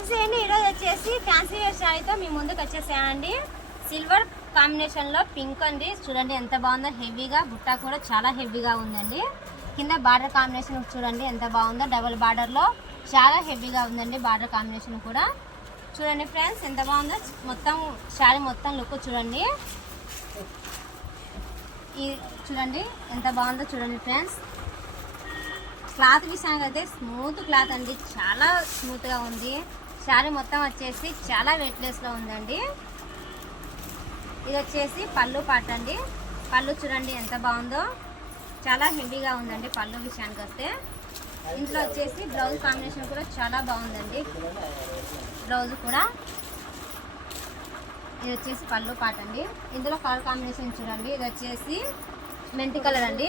చూసేయండి. ఈరోజు వచ్చేసి ఫ్యాన్సీ వేర్ శారీతో మీ ముందుకు వచ్చేసానండి సిల్వర్ కాంబినేషన్లో పింక్ అండి. చూడండి ఎంత బాగుందో. హెవీగా బుట్ట కూడా చాలా హెవీగా ఉందండి. కింద బార్డర్ కాంబినేషన్ చూడండి ఎంత బాగుందో. డబుల్ బార్డర్లో చాలా హెవీగా ఉందండి బార్డర్ కాంబినేషన్ కూడా. చూడండి ఫ్రెండ్స్ ఎంత బాగుందో. మొత్తం శారీ మొత్తం లుక్ చూడండి. ఈ చూడండి ఎంత బాగుందో చూడండి ఫ్రెండ్స్. క్లాత్ విషయానికి అయితే స్మూత్ క్లాత్ అండి. చాలా స్మూత్గా ఉంది. శారీ మొత్తం వచ్చేసి చాలా వెయిట్లెస్లో ఉందండి. ఇది వచ్చేసి పళ్ళు పాట అండి. పళ్ళు చూడండి ఎంత బాగుందో. చాలా హెవీగా ఉందండి పళ్ళు విషయానికి వస్తే. ఇంట్లో వచ్చేసి బ్లౌజ్ కాంబినేషన్ కూడా చాలా బాగుందండి. బ్లౌజ్ కూడా. ఇది వచ్చేసి పళ్ళు పాట అండి. ఇందులో కలర్ కాంబినేషన్ చూడండి. ఇది వచ్చేసి మెంతి కలర్ అండి.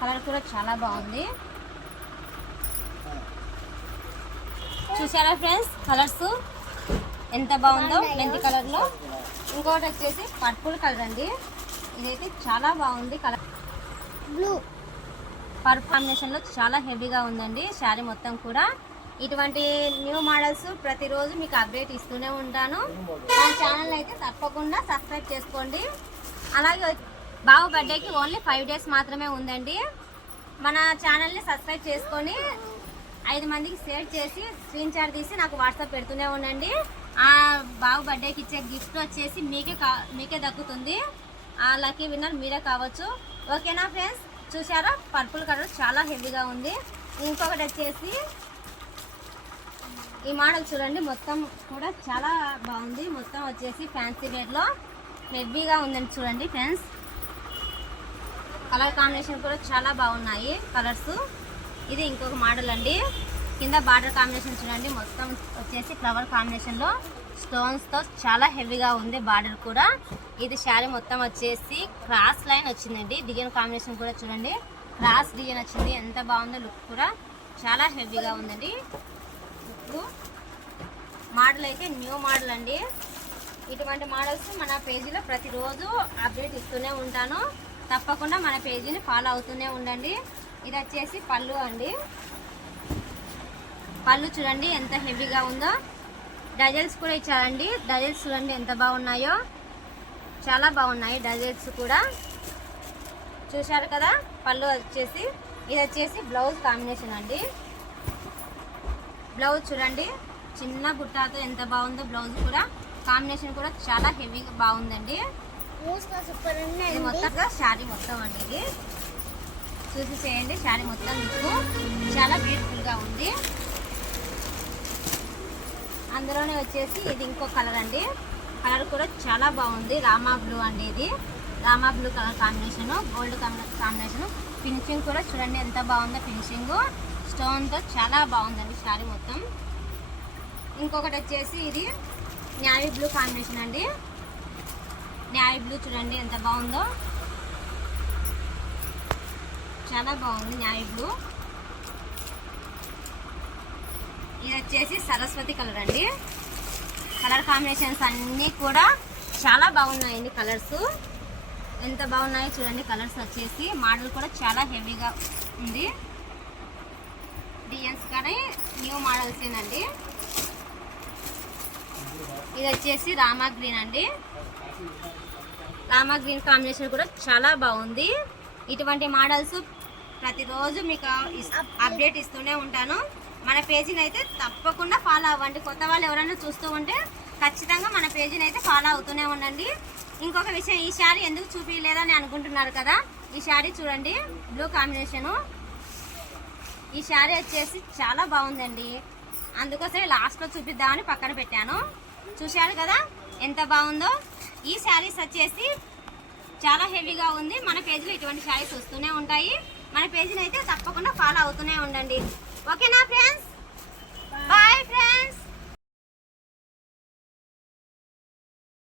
కలర్ కూడా చాలా బాగుంది. చూసారా ఫ్రెండ్స్ కలర్స్? ఎంత బాగుందో? మెంతి కలర్లో. ఇంకొకటి వచ్చేసి పర్పుల్ కలర్ అండి. ఇదైతే చాలా బాగుంది కలర్. బ్లూ పర్ప్ కాంబినేషన్లో చాలా హెవీగా ఉందండి శారీ మొత్తం కూడా. ఇటువంటి న్యూ మోడల్స్ ప్రతిరోజు మీకు అప్డేట్ ఇస్తూనే ఉంటాను. నా ఛానల్ అయితే తప్పకుండా సబ్స్క్రైబ్ చేసుకోండి. అలాగే బాబు బర్త్డేకి ఓన్లీ ఫైవ్ డేస్ మాత్రమే ఉందండి. మన ఛానల్ని సబ్స్క్రైబ్ చేసుకొని ఐదు మందికి షేర్ చేసి స్క్రీన్ షాట్ తీసి నాకు వాట్సాప్ పెడుతూనే ఉండండి. ఆ బాబు బర్త్డేకి ఇచ్చే గిఫ్ట్ వచ్చేసి మీకే కా మీకే దక్కుతుంది. ఆ లక్కీ విన్నర్ మీరే కావచ్చు. ఓకేనా ఫ్రెండ్స్ చూసారా పర్పుల్ కలర్ చాలా హెవీగా ఉంది. ఇంకొకటి వచ్చేసి ఈ మోడల్ చూడండి మొత్తం కూడా చాలా బాగుంది. మొత్తం వచ్చేసి ఫ్యాన్సీ వేర్లో హెవీగా ఉందండి చూడండి ఫ్రెండ్స్ కలర్ కాంబినేషన్ కూడా చాలా బాగున్నాయి కలర్స్ ఇది ఇంకొక మోడల్ అండి. కింద బార్డర్ కాంబినేషన్ చూడండి. మొత్తం వచ్చేసి ఫ్లవర్ కాంబినేషన్లో స్టోన్స్తో చాలా హెవీగా ఉంది బార్డర్ కూడా. ఇది శారీ మొత్తం వచ్చేసి క్రాస్ లైన్ వచ్చిందండి. డిజైన్ కాంబినేషన్ కూడా చూడండి. క్రాస్ డిజైన్ వచ్చింది. ఎంత బాగుందో లుక్ కూడా చాలా హెవీగా ఉందండి. లుక్ మోడల్ అయితే న్యూ మోడల్ అండి. ఇటువంటి మోడల్స్ మన పేజీలో ప్రతిరోజు అప్డేట్ ఇస్తూనే ఉంటాను. తప్పకుండా మన పేజీని ఫాలో అవుతూనే ఉండండి. ఇది వచ్చేసి పళ్ళు అండి. పళ్ళు చూడండి ఎంత హెవీగా ఉందో. డజల్స్ కూడా ఇచ్చారండి. డజల్స్ చూడండి ఎంత బాగున్నాయో. చాలా బాగున్నాయి డజల్స్ కూడా. చూశారు కదా? పళ్ళు వచ్చేసి. ఇది వచ్చేసి బ్లౌజ్ కాంబినేషన్ అండి. బ్లౌజ్ చూడంండి. చిన్న బుట్టాతో ఎంత బాగుందో బ్లౌజ్ కూడా. కాంబినేషన్ కూడా చాలా హెవీగా బాగుందండి. మొత్తంగా శారీ మొత్తం అండి ఇది. చూసి చేయండి శారీ మొత్తం మీకు చాలా బ్యూటిఫుల్గా ఉంది. అందులోనే వచ్చేసి ఇది ఇంకో కలర్ అండి. కలర్ కూడా చాలా బాగుంది. రామా బ్లూ అండి ఇది. Rama blue colour combination gold combination finishing కూడా చూడండి ఎంత బాగుందో ఫినిషింగ్ స్టోన్తో చాలా బాగుందండి శారీ మొత్తం. ఇంకొకటి వచ్చేసి ఇది న్యావీ బ్లూ కాంబినేషన్ అండి. న్యావీ బ్లూ చూడండి ఎంత బాగుందో. చాలా బాగుంది న్యావీ బ్లూ ఇది వచ్చేసి సరస్వతి కలర్ అండి. కలర్ కాంబినేషన్స్ అన్నీ కూడా చాలా బాగున్నాయండి కలర్స్. ఎంత బాగున్నాయో చూడండి కలర్స్ వచ్చేసి మోడల్ కూడా చాలా హెవీగా ఉంది. డిజైన్స్ కానీ న్యూ మోడల్స్ ఏనండి ఇది వచ్చేసి రామా గ్రీన్ అండి. రామా గ్రీన్ కాంబినేషన్ కూడా చాలా బాగుంది. ఇటువంటి మోడల్స్ ప్రతిరోజు మీకు అప్డేట్ ఇస్తూనే ఉంటాను. మన పేజీని అయితే తప్పకుండా ఫాలో అవ్వండి. కొత్త వాళ్ళు ఎవరైనా చూస్తూ ఉంటే ఖచ్చితంగా మన పేజీని అయితే ఫాలో అవుతూనే ఉండండి. ఇంకొక విషయం ఈ శారీ ఎందుకు చూపించలేదని అనుకుంటున్నారు కదా? ఈ శారీ చూడండి బ్లూ కాంబినేషను ఈ శారీ వచ్చేసి చాలా బాగుందండి. అందుకోసమే లాస్ట్లో చూపిద్దామని పక్కన పెట్టాను. చూశారు కదా ఎంత బాగుందో? ఈ శారీస్ వచ్చేసి చాలా హెవీగా ఉంది. మన పేజీలో ఇటువంటి శారీస్ వస్తూనే ఉంటాయి. మన పేజీని అయితే తప్పకుండా ఫాలో అవుతూనే ఉండండి. ఓకేనా ఫ్రెండ్స్ బాయ్ ఫ్రెండ్స్